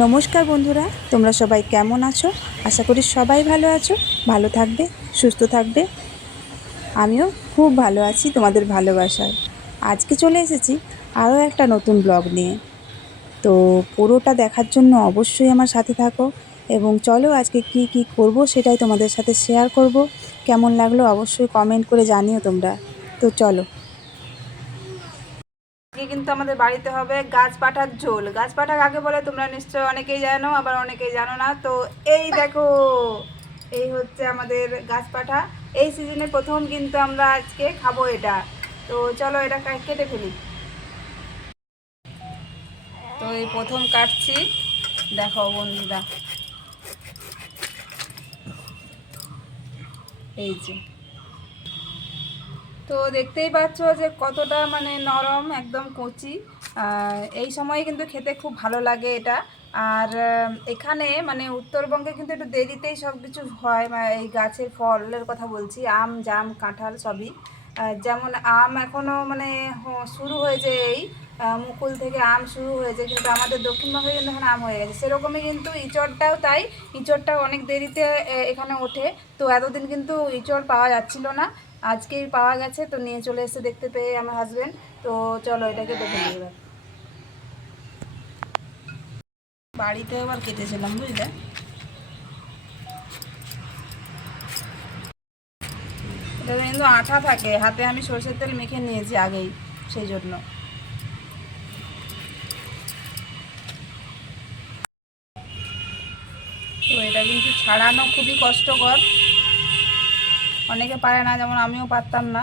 নমস্কার বন্ধুরা, তোমরা সবাই কেমন আছো? আশা করি সবাই ভালো আছো, ভালো থাকবে, সুস্থ থাকবে। আমিও খুব ভালো আছি তোমাদের ভালোবাসায়। আজকে চলে এসেছি আরও একটা নতুন ব্লগ নিয়ে। তো পুরোটা দেখার জন্য অবশ্যই আমার সাথে থাকো এবং চলো আজকে কি করব সেটাই তোমাদের সাথে শেয়ার করব। কেমন লাগলো অবশ্যই কমেন্ট করে জানিও তোমরা। তো চলো। আজকে কিন্তু আমাদের বাড়িতে হবে গাছ পাঠার ঝোল। গাছ পাঠা কাকে বলে তোমরা নিশ্চয় অনেকেই জানো, আবার অনেকেই জানো না। তো এই দেখো, এই হচ্ছে আমাদের গাছ পাঠা। এই সিজনে প্রথম কিন্তু আমরা আজকে খাবো এটা। তো চলো এটা কেটে ফেলি। তো এই প্রথম কাটছি, দেখো বন্ধুরা, এই যে। তো দেখতেই পাচ্ছ যে কতটা মানে নরম, একদম কচি। এই সময়ে কিন্তু খেতে খুব ভালো লাগে এটা। আর এখানে মানে উত্তরবঙ্গে কিন্তু একটু দেরিতেই সব কিছু হয়। এই গাছের ফলের কথা বলছি, আম, জাম, কাঁঠাল সবই। যেমন আম এখনও মানে শুরু হয়েছে, এই মুকুল থেকে আম শুরু হয়েছে, কিন্তু আমাদের দক্ষিণবঙ্গে কিন্তু এখন আম হয়ে গেছে। সেরকমই কিন্তু ইঁচড়টাও তাই। ইঁচড়টাও অনেক দেরিতে এখানে ওঠে। তো এতদিন কিন্তু ইঁচড় পাওয়া যাচ্ছিল না, আজকেই পাওয়া গেছে। তো নিয়ে চলে এসে দেখতে পেয়ে আমার হাজবেন্ড। তো চলো এটাকে দেখে নিই এবার। বাড়িতে এবার কেটেছিলাম, বুঝলে। এটা কিন্তু আঠা থাকে, হাতে আমি সরষের তেল মেখে নিয়েছি আগেই, সেই জন্য। তো এটা কিন্তু ছাড়ানো খুবই কষ্টকর, অনেকে পারে না, যেমন আমিও পারতাম না।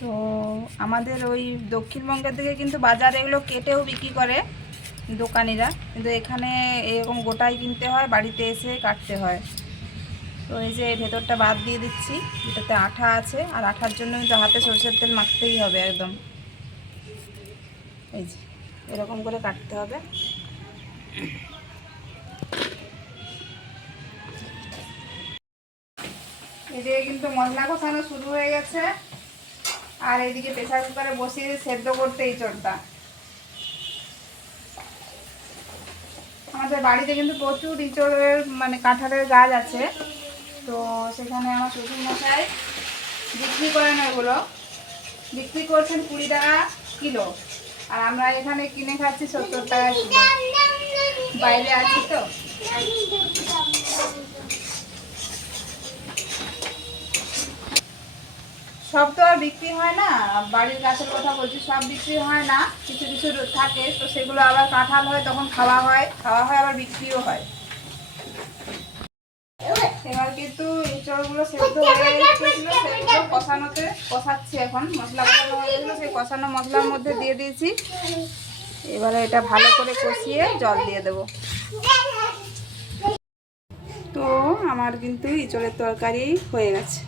তো আমাদের ওই দক্ষিণবঙ্গের দিকে কিন্তু বাজারে এগুলো কেটেও বিক্রি করে দোকানিরা, কিন্তু এখানে এরকম গোটাই কিনতে হয়, বাড়িতে এসে কাটতে হয়। তো এই যে ভেতরটা বাদ দিয়ে দিচ্ছি, যেটাতে আঠা আছে, আর আঠার জন্য কিন্তু হাতে সরষের তেল মাখতেই হবে একদম। এই যে এরকম করে কাটতে হবে। এদিকে কিন্তু মশলা কষানো শুরু হয়ে গেছে, আর এইদিকে প্রেসার কুকারে বসিয়ে সেদ্ধ করতে এই চটটা। আমাদের বাড়িতে কিন্তু প্রচুর ইঁচড়ের মানে কাঁঠালের গাছ আছে। তো সেখানে আমার শ্বশুরমশাই বিক্রি করেন, ওগুলো বিক্রি করছেন 20 টাকা কিলো, আর আমরা এখানে কিনে খাচ্ছি 70 টাকা কিলো। বাইরে আছি তো। সব তো আর বিক্রি হয় না, বাড়ির গাছের কথা বলছি, সব বিক্রি হয় না, কিছু কিছু থাকে। তো সেগুলো আবার কাঁঠাল হয়, তখন খাওয়া হয়, আবার বিক্রিও হয়। এবার কিন্তু এঁচড়গুলো সেদ্ধ হয়ে গেছিল, সেগুলো কষাচ্ছি এখন। মশলা কষানো হয়ে গেছিলো, সেই কষানো মশলার মধ্যে দিয়ে দিয়েছি। এবারে এটা ভালো করে কষিয়ে জল দিয়ে দেবো। তো আমার কিন্তু এঁচড়ের তরকারি হয়ে গেছে।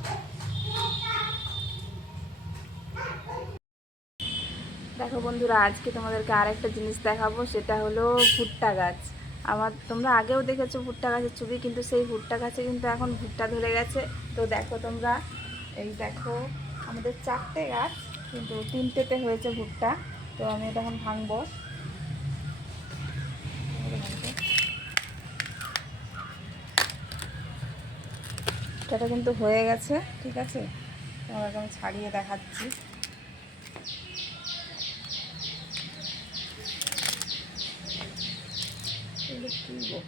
দেখো বন্ধুরা, আজকে তোমাদেরকে আরেকটা জিনিস দেখাবো, সেটা হলো ভুট্টা গাছ। তোমরা আগেও দেখেছো ভুট্টা গাছের ছবি, কিন্তু সেই ভুট্টা গাছে কিন্তু এখন ভুট্টা ধরে গেছে। তো দেখো তোমরা, এই দেখো আমাদের 4টে গাছ, কিন্তু 3টেতে হয়েছে ভুট্টা। তো আমি এটা এখন ভাঙবো। এটা কিন্তু হয়ে গেছে, ঠিক আছে। তোমাদেরকে আমি ছাড়িয়ে দেখাচ্ছি। তুলবো।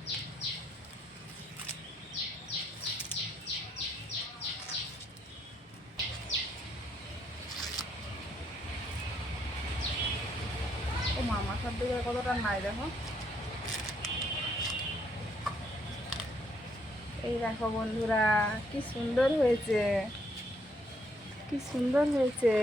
ও মামা সব দিকে কতটা নাই, দেখো। এই দেখো বন্ধুরা, কি সুন্দর হয়েছে, কি সুন্দর হয়েছে।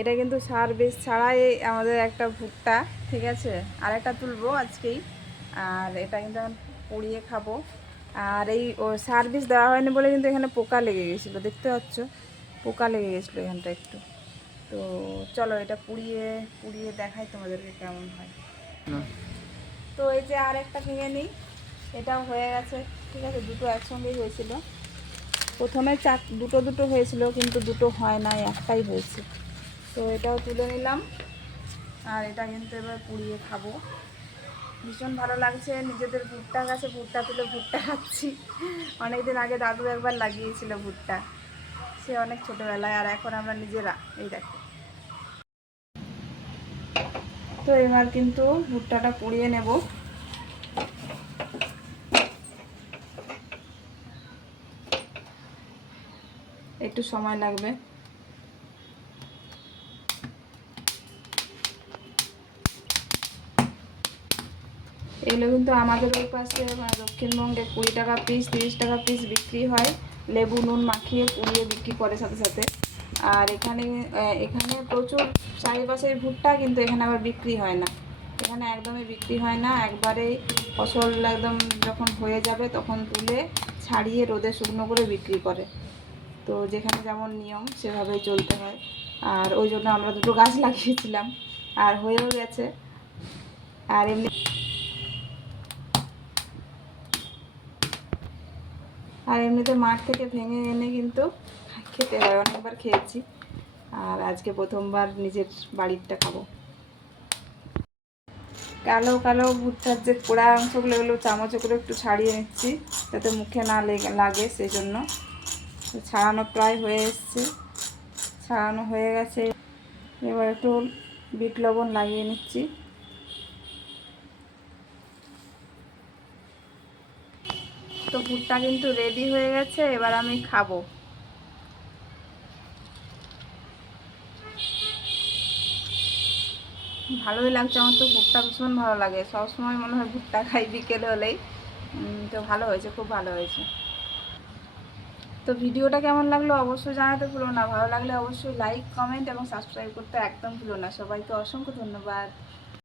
এটা কিন্তু সার বেশ ছাড়াই আমাদের একটা ভুট্টা, ঠিক আছে। আর একটা তুলবো আজকেই, আর এটা কিন্তু এখন পুড়িয়ে খাবো। আর এই সার বিষ দেওয়া হয়নি বলে কিন্তু এখানে পোকা লেগে গেছিলো, দেখতে পাচ্ছ, পোকা লেগে গেছিলো এখানটা একটু। তো চলো এটা পুড়িয়ে পুড়িয়ে দেখাই তোমাদেরকে কেমন হয়। তো এই যে আর একটা ভেঙে নিই, এটাও হয়ে গেছে, ঠিক আছে। দুটো একসঙ্গেই হয়েছিল, প্রথমে দুটো হয়েছিল, কিন্তু দুটো হয় না, একটাই হয়েছে। তো এটাও তুলে নিলাম, আর এটা কিন্তু এবার পুড়িয়ে খাবো। ভীষণ ভালো লাগছে, নিজেদের ভুট্টা গাছে ভুট্টা তুলে ভুট্টা খাচ্ছি। অনেকদিন আগে দাদু একবার লাগিয়েছিল ভুট্টা, সে অনেক ছোটোবেলায়, আর এখন আমরা নিজেরা। এই দেখো, তো এবার কিন্তু ভুট্টাটা পুড়িয়ে নেব। একটু সময় লাগবে। এগুলো কিন্তু আমাদের ওই পাশে দক্ষিণবঙ্গে 20 টাকা পিস, 30 টাকা পিস বিক্রি হয়। লেবু নুন মাখিয়ে পুড়িয়ে বিক্রি করে সাথে সাথে। আর এখানে এখানে প্রচুর চারিপাশের ভুট্টা, কিন্তু এখানে আবার বিক্রি হয় না। এখানে একদমই বিক্রি হয় না, একবারেই ফসল একদম যখন হয়ে যাবে তখন তুলে ছাড়িয়ে রোদে শুকনো করে বিক্রি করে। তো যেখানে যেমন নিয়ম সেভাবেই চলতে হয়। আর ওই জন্য আমরা দুটো গাছ লাগিয়েছিলাম, আর হয়েও গেছে। আর এমনিতে মাঠ থেকে ভেঙে এনে কিন্তু খেতে হয়, অনেকবার খেয়েছি, আর আজকে প্রথমবার নিজের বাড়িরটা খাবো। কালো কালো ভুট্টার যে পোড়া অংশগুলো, এগুলো চামচে করে একটু ছাড়িয়ে নিচ্ছি যাতে মুখে না লাগে, সেই জন্য। ছাড়ানো প্রায় হয়ে এসছে, ছাড়ানো হয়ে গেছে। এবার একটু বিট লবণ লাগিয়ে নিচ্ছি। তো ভুট্টা কিন্তু রেডি হয়ে গেছে, এবার আমি খাবো। ভালোই লাগছে, আমার তো ভুট্টা ভীষণ ভালো লাগে, সবসময় মনে হয় ভুট্টা খাই বিকেল হলেই। তো ভালো হয়েছে, খুব ভালো হয়েছে। তো ভিডিওটা কেমন লাগলো অবশ্যই জানাতে ভুলো না। ভালো লাগলে অবশ্যই লাইক, কমেন্ট এবং সাবস্ক্রাইব করতে একদম ভুলো না। সবাইকে অসংখ্য ধন্যবাদ।